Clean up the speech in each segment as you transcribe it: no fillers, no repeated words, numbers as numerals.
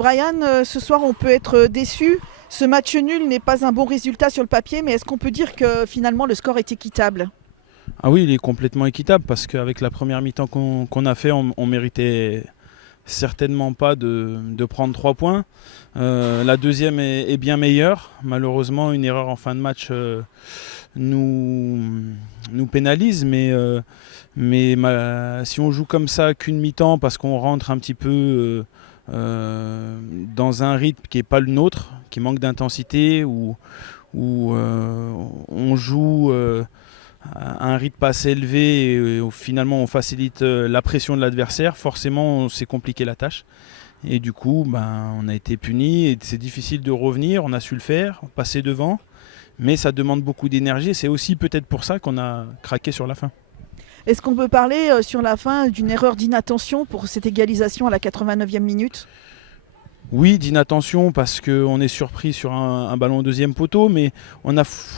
Brian, ce soir on peut être déçu. Ce match nul n'est pas un bon résultat sur le papier, mais est-ce qu'on peut dire que finalement le score est équitable? Ah oui, il est complètement équitable parce qu'avec la première mi-temps qu'on a fait, on méritait certainement pas de prendre 3 points. La deuxième est bien meilleure. Malheureusement, une erreur en fin de match nous, nous pénalise, mais si on joue comme ça qu'une mi-temps parce qu'on rentre un petit peu dans un rythme qui n'est pas le nôtre, qui manque d'intensité, où on joue à un rythme pas assez élevé et où finalement on facilite la pression de l'adversaire, forcément c'est compliqué la tâche. Et du coup, on a été puni et c'est difficile de revenir. On a su le faire, passer devant, mais ça demande beaucoup d'énergie. C'est aussi peut-être pour ça qu'on a craqué sur la fin. Est-ce qu'on peut parler sur la fin d'une erreur d'inattention pour cette égalisation à la 89e minute? Oui, d'inattention parce qu'on est surpris sur un ballon au deuxième poteau, mais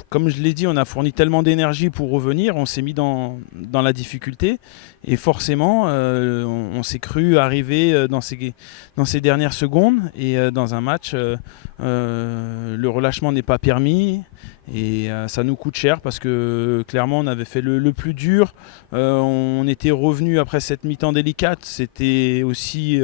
comme je l'ai dit, on a fourni tellement d'énergie pour revenir, on s'est mis dans la difficulté et forcément on s'est cru arriver dans ces dernières secondes et dans un match, le relâchement n'est pas permis et ça nous coûte cher parce que clairement on avait fait le plus dur, on était revenu après cette mi-temps délicate, c'était aussi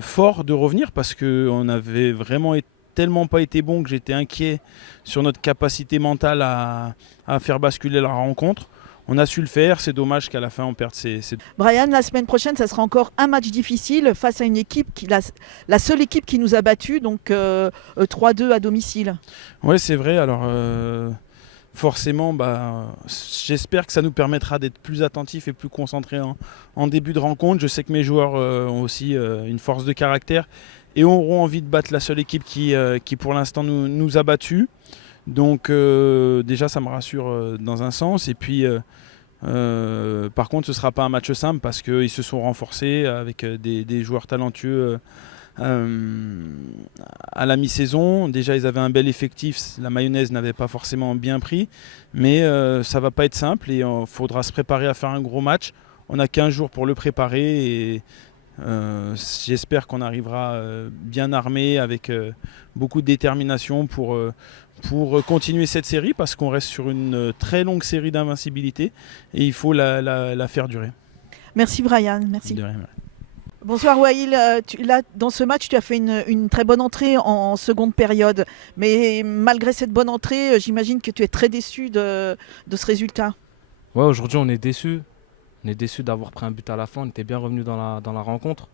fort de revenir parce qu'on avait vraiment tellement pas été bon que j'étais inquiet sur notre capacité mentale à faire basculer la rencontre. On a su le faire, c'est dommage qu'à la fin on perde ces... Brian, la semaine prochaine, ça sera encore un match difficile face à une équipe, la seule équipe qui nous a battus, donc 3-2 à domicile. Ouais, c'est vrai, alors forcément, j'espère que ça nous permettra d'être plus attentifs et plus concentrés en début de rencontre. Je sais que mes joueurs ont aussi une force de caractère et auront envie de battre la seule équipe qui pour l'instant nous a battus. Donc déjà ça me rassure dans un sens. Et puis par contre ce ne sera pas un match simple parce qu'ils se sont renforcés avec des joueurs talentueux à la mi-saison. Déjà ils avaient un bel effectif, la mayonnaise n'avait pas forcément bien pris. Mais ça ne va pas être simple et il faudra se préparer à faire un gros match. On a 15 jours pour le préparer et j'espère qu'on arrivera bien armé avec beaucoup de détermination pour continuer cette série parce qu'on reste sur une très longue série d'invincibilité et il faut la faire durer. Merci Brian, merci. De rien. Bonsoir Wael, là, dans ce match tu as fait une très bonne entrée en seconde période, mais malgré cette bonne entrée, j'imagine que tu es très déçu de ce résultat. Ouais, aujourd'hui on est déçus. On est déçus d'avoir pris un but à la fin. On était bien revenu dans la rencontre.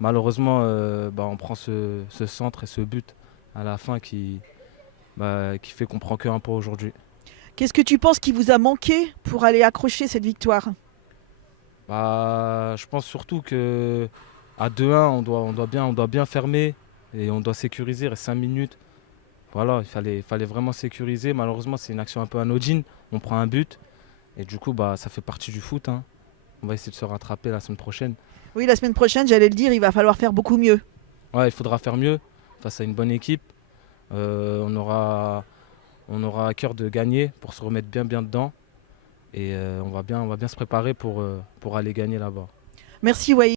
Malheureusement, on prend ce centre et ce but à la fin qui fait qu'on prend qu'un point aujourd'hui. Qu'est-ce que tu penses qui vous a manqué pour aller accrocher cette victoire? Je pense surtout que à 2-1, on doit bien fermer et on doit sécuriser. Il reste 5 minutes. Voilà, il fallait vraiment sécuriser. Malheureusement, c'est une action un peu anodine. On prend un but et du coup, ça fait partie du foot, hein. On va essayer de se rattraper la semaine prochaine. Oui, la semaine prochaine, j'allais le dire, il va falloir faire beaucoup mieux. Ouais, il faudra faire mieux face à une bonne équipe. On aura à cœur de gagner pour se remettre bien dedans. Et on va bien se préparer pour aller gagner là-bas. Merci Wael.